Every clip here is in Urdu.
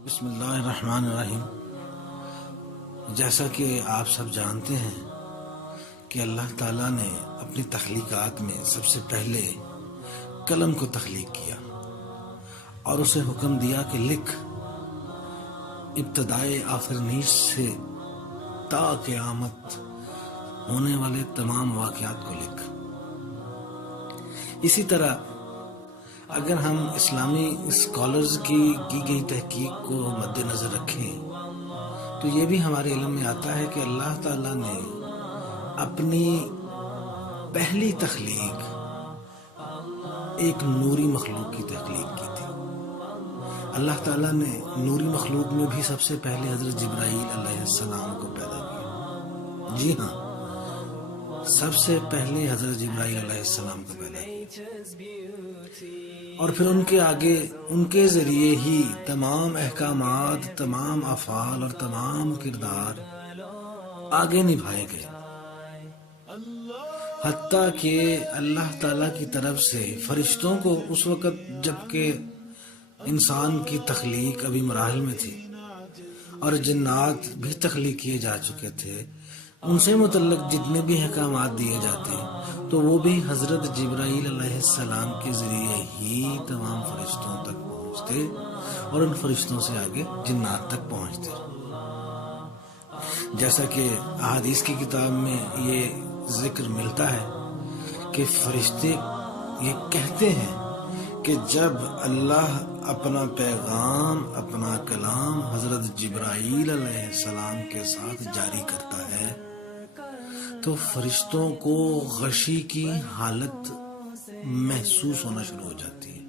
بسم اللہ الرحمن الرحیم۔ جیسا کہ آپ سب جانتے ہیں کہ اللہ تعالیٰ نے اپنی تخلیقات میں سب سے پہلے قلم کو تخلیق کیا اور اسے حکم دیا کہ لکھ، ابتدائے آفرینش سے تا قیامت ہونے والے تمام واقعات کو لکھ۔ اسی طرح اگر ہم اسلامی اسکالرز کی گئی تحقیق کو مد نظر رکھیں تو یہ بھی ہمارے علم میں آتا ہے کہ اللہ تعالیٰ نے اپنی پہلی تخلیق ایک نوری مخلوق کی تخلیق کی تھی۔ اللہ تعالیٰ نے نوری مخلوق میں بھی سب سے پہلے حضرت جبرائیل علیہ السلام کو پیدا کیا۔ جی ہاں، سب سے پہلے حضرت جبرائیل علیہ السلام کو پیدا کیا، اور پھر ان کے آگے ان کے ذریعے ہی تمام احکامات، تمام افعال اور تمام کردار آگے نبھائے گئے، حتیٰ کہ اللہ تعالیٰ کی طرف سے فرشتوں کو اس وقت جبکہ انسان کی تخلیق ابھی مراحل میں تھی اور جنات بھی تخلیق کیے جا چکے تھے، ان سے متعلق جتنے بھی احکامات دیے جاتے ہیں تو وہ بھی حضرت جبرائیل علیہ السلام کے ذریعے ہی تمام فرشتوں تک پہنچتے اور ان فرشتوں سے آگے جنات تک پہنچتے۔ جیسا کہ احادیث کی کتاب میں یہ ذکر ملتا ہے کہ فرشتے یہ کہتے ہیں کہ جب اللہ اپنا پیغام، اپنا کلام حضرت جبرائیل علیہ السلام کے ساتھ جاری کرتا ہے تو فرشتوں کو غشی کی حالت محسوس ہونا شروع ہو جاتی ہے۔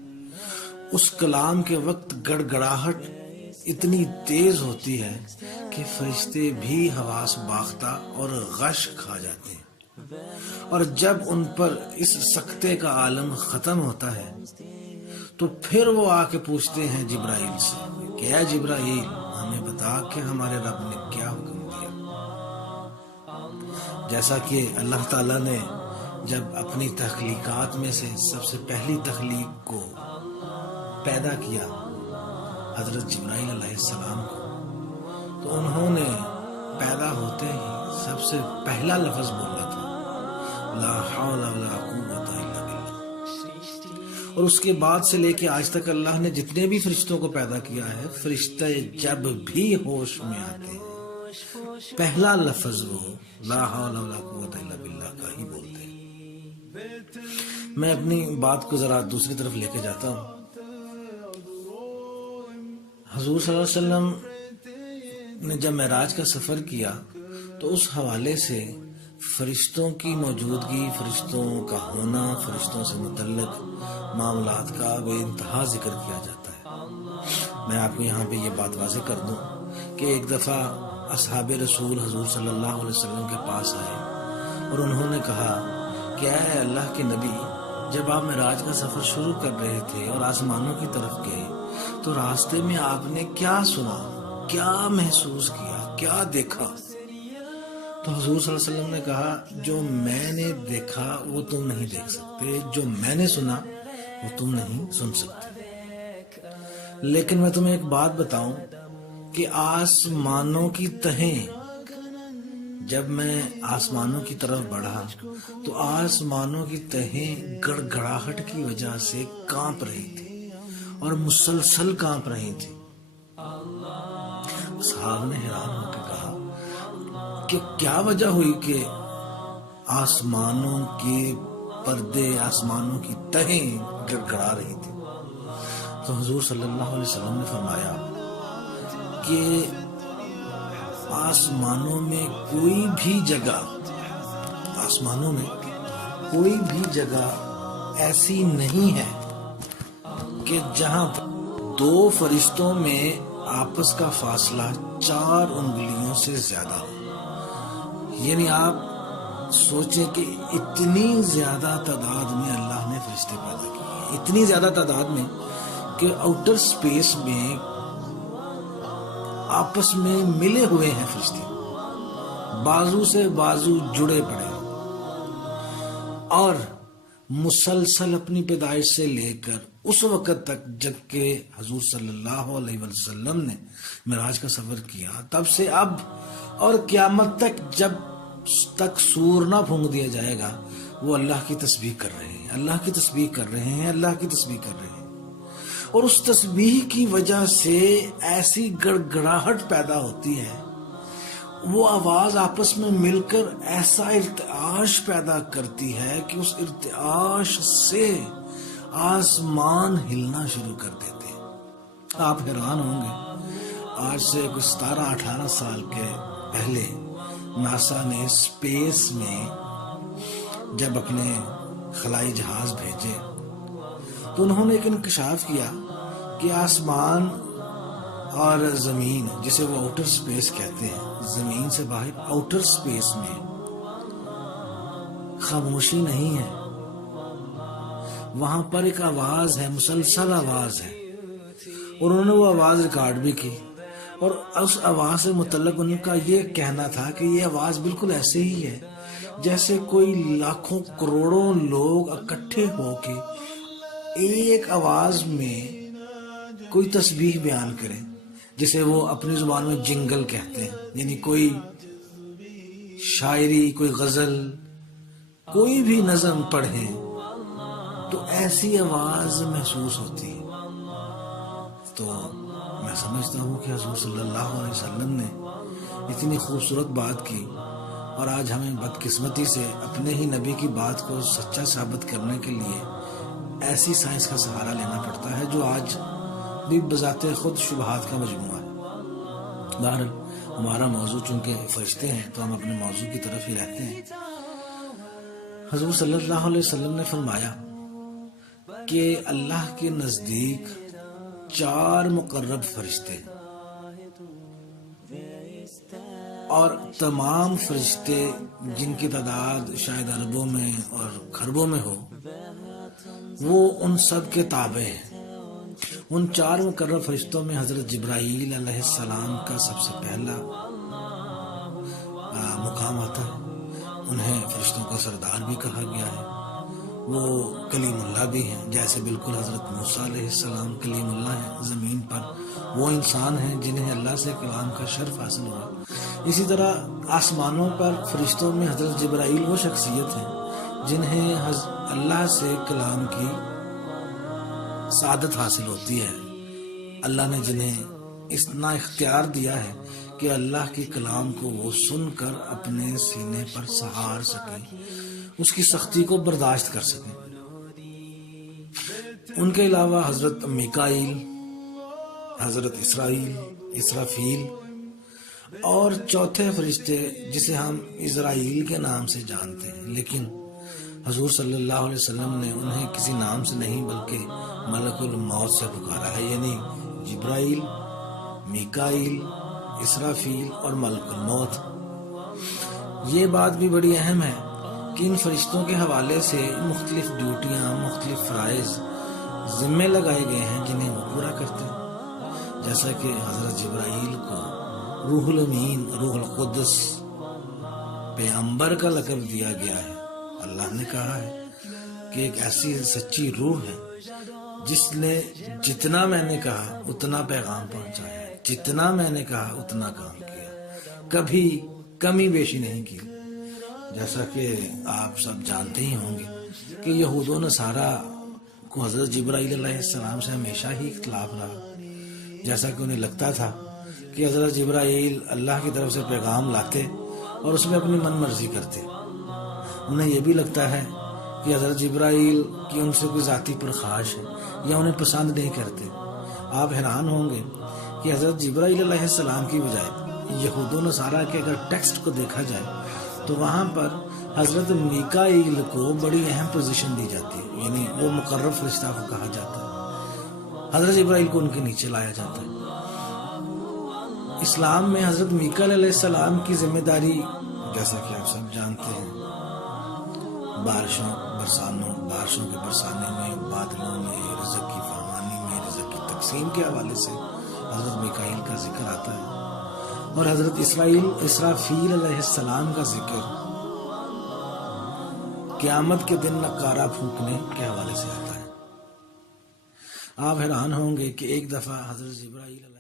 اس کلام کے وقت گڑگڑاہٹ اتنی تیز ہوتی ہے کہ فرشتے بھی حواس باختہ اور غش کھا جاتے ہیں، اور جب ان پر اس سکتے کا عالم ختم ہوتا ہے تو پھر وہ آ کے پوچھتے ہیں جبرائیل سے کہ اے جبرائیل، ہمیں بتا کہ ہمارے رب نے کیا حکم دیا۔ جیسا کہ اللہ تعالیٰ نے جب اپنی تخلیقات میں سے سب سے پہلی تخلیق کو پیدا کیا حضرت جبرائیل علیہ السلام کو، تو انہوں نے پیدا ہوتے ہی سب سے پہلا لفظ بولا تھا لا حول ولا قوت الا باللہ، اور اس کے بعد سے لے کے آج تک اللہ نے جتنے بھی فرشتوں کو پیدا کیا ہے، فرشتے جب بھی ہوش میں آتے ہیں پہلا لفظ وہ لا حول ولا قوت الا باللہ کا ہی بولتے ہیں۔ میں اپنی بات کو ذرا دوسری طرف لے کے جاتا ہوں۔ حضور صلی اللہ علیہ وسلم نے جب معراج کا سفر کیا تو اس حوالے سے فرشتوں کی موجودگی، فرشتوں کا ہونا، فرشتوں سے متعلق معاملات کا بے انتہا ذکر کیا جاتا ہے۔ میں آپ کو یہاں پہ یہ بات واضح کر دوں کہ ایک دفعہ اصحاب رسول حضور صلی اللہ علیہ وسلم کے پاس آئے اور انہوں نے کہا کہ اے اللہ کے نبی، جب آپ معراج کا سفر شروع کر رہے تھے اور آسمانوں کی طرف گئے تو راستے میں آپ نے کیا سنا، کیا محسوس کیا، کیا دیکھا؟ تو حضور صلی اللہ علیہ وسلم نے کہا جو میں نے دیکھا وہ تم نہیں دیکھ سکتے، جو میں نے سنا وہ تم نہیں سن سکتے، لیکن میں تمہیں ایک بات بتاؤں کہ آسمانوں کی تہیں، جب میں آسمانوں کی طرف بڑھا تو آسمانوں کی تہیں گڑگڑاہٹ کی وجہ سے کانپ رہی تھی اور مسلسل کانپ رہی تھی۔ صحابہ نے حیران ہو کے کہا کہ کیا وجہ ہوئی کہ آسمانوں کے پردے، آسمانوں کی تہیں گڑگڑا رہی تھی؟ تو حضور صلی اللہ علیہ وسلم نے فرمایا کہ آسمانوں میں کوئی بھی جگہ، آسمانوں میں کوئی بھی جگہ ایسی نہیں ہے کہ جہاں دو فرشتوں میں آپس کا فاصلہ 4 انگلیوں سے زیادہ ہو۔ یعنی آپ سوچیں کہ اتنی زیادہ تعداد میں اللہ نے فرشتے پیدا کیے، اتنی زیادہ تعداد میں کہ آؤٹر سپیس میں آپس میں ملے ہوئے ہیں فرشتے، بازو سے بازو جڑے پڑے، اور مسلسل اپنی پیدائش سے لے کر اس وقت تک جب کہ حضور صلی اللہ علیہ وسلم نے معراج کا سفر کیا، تب سے اب اور قیامت تک جب تک سور نہ پھونک دیا جائے گا، وہ اللہ کی تسبیح کر رہے ہیں، اللہ کی تسبیح کر رہے ہیں، اللہ کی تسبیح کر رہے ہیں۔ اور اس تسبیح کی وجہ سے ایسی گڑگڑاہٹ پیدا ہوتی ہے، وہ آواز آپس میں مل کر ایسا ارتعاش پیدا کرتی ہے کہ اس ارتعاش سے آسمان ہلنا شروع کر دیتے ہیں۔ آپ حیران ہوں گے، آج سے کچھ 17-18 سال کے پہلے ناسا نے اسپیس میں جب اپنے خلائی جہاز بھیجے تو انہوں نے ایک انکشاف کیا کہ آسمان اور زمین، جسے وہ آؤٹر سپیس کہتے ہیں، زمین سے باہر آؤٹر سپیس میں خاموشی نہیں ہے، وہاں پر ایک آواز ہے، مسلسل آواز ہے، اور انہوں نے وہ آواز ریکارڈ بھی کی، اور اس آواز سے متعلق ان کا یہ کہنا تھا کہ یہ آواز بالکل ایسے ہی ہے جیسے کوئی لاکھوں کروڑوں لوگ اکٹھے ہو کے ایک آواز میں کوئی تسبیح بیان کریں، جسے وہ اپنی زبان میں جنگل کہتے ہیں، یعنی کوئی شاعری، کوئی غزل، کوئی بھی نظم پڑھیں تو ایسی آواز محسوس ہوتی ہے۔ تو میں سمجھتا ہوں کہ حضور صلی اللہ علیہ وسلم نے اتنی خوبصورت بات کی، اور آج ہمیں بدقسمتی سے اپنے ہی نبی کی بات کو سچا ثابت کرنے کے لیے ایسی سائنس کا سہارا لینا پڑتا ہے جو آج بھی بذات خود شبہات کا مجموعہ ہے۔ بہرحال ہمارا موضوع چونکہ فرشتے ہیں تو ہم اپنے موضوع کی طرف ہی رہتے ہیں۔ حضور صلی اللہ علیہ وسلم نے فرمایا کہ اللہ کے نزدیک 4 مقرب فرشتے اور تمام فرشتے جن کی تعداد شاید اربوں میں اور خربوں میں ہو، وہ ان سب کے تابع ہیں۔ ان 4 مقرب فرشتوں میں حضرت جبرائیل علیہ السلام کا سب سے پہلا مقام آتا ہے۔ انہیں فرشتوں کا سردار بھی کہا گیا ہے۔ وہ کلیم اللہ بھی ہیں، جیسے بالکل حضرت موسیٰ علیہ السلام کلیم اللہ ہیں زمین پر، وہ انسان ہیں جنہیں اللہ سے کلام کا شرف حاصل ہوا۔ اسی طرح آسمانوں پر فرشتوں میں حضرت جبرائیل وہ شخصیت ہیں جنہیں اللہ سے کلام کی سعادت حاصل ہوتی ہے۔ اللہ نے جنہیں اتنا اختیار دیا ہے کہ اللہ کے کلام کو وہ سن کر اپنے سینے پر سہار سکیں، اس کی سختی کو برداشت کر سکیں۔ ان کے علاوہ حضرت میکائیل، حضرت اسرافیل اور چوتھے فرشتے جسے ہم اسرائیل کے نام سے جانتے ہیں، لیکن حضور صلی اللہ علیہ وسلم نے انہیں کسی نام سے نہیں بلکہ ملک الموت سے پکارا ہے، یعنی جبرائیل، میکائیل، اسرافیل اور ملک الموت۔ یہ بات بھی بڑی اہم ہے کہ ان فرشتوں کے حوالے سے مختلف ڈیوٹیاں، مختلف فرائض ذمے لگائے گئے ہیں جنہیں وہ پورا کرتے ہیں۔ جیسا کہ حضرت جبرائیل کو روح الامین، روح القدس، پیغمبر کا لقب دیا گیا ہے۔ اللہ نے کہا ہے کہ ایک ایسی سچی روح ہے جس نے جتنا میں نے کہا اتنا پیغام پہنچایا، جتنا میں نے کہا اتنا کام کیا، کبھی کمی بیشی نہیں کی۔ جیسا کہ آپ سب جانتے ہی ہوں گے کہ یہود و نصارہ کو حضرت جبرائیل علیہ السلام سے ہمیشہ ہی اختلاف رہا، جیسا کہ انہیں لگتا تھا کہ حضرت جبرائیل اللہ کی طرف سے پیغام لاتے اور اس میں اپنی من مرضی کرتے۔ انہیں یہ بھی لگتا ہے کہ حضرت جبرائیل کی ان سے کوئی ذاتی پرخاش ہے یا انہیں پسند نہیں کرتے۔ آپ حیران ہوں گے کہ حضرت جبرائیل علیہ السلام کی بجائے یہود و نصارہ کے اگر ٹیکسٹ کو دیکھا جائے تو وہاں پر حضرت میکائیل کو بڑی اہم پوزیشن دی جاتی ہے، یعنی وہ مقرب فرشتہ کو کہا جاتا ہے، حضرت جبرائیل کو ان کے نیچے لایا جاتا ہے۔ اسلام میں حضرت میکائیل علیہ السلام کی ذمہ داری، جیسا کہ آپ سب جانتے ہیں، بارشوں کے برسانے میں، بادلوں میں، رزق کی فراوانی میں، رزق کی تقسیم کے حوالے سے حضرت میکائیل کا ذکر آتا ہے، اور حضرت اسرافیل علیہ السلام کا ذکر قیامت کے دن نکارہ پھونکنے کے حوالے سے آتا ہے۔ آپ حیران ہوں گے کہ ایک دفعہ حضرت جبرائیل علیہ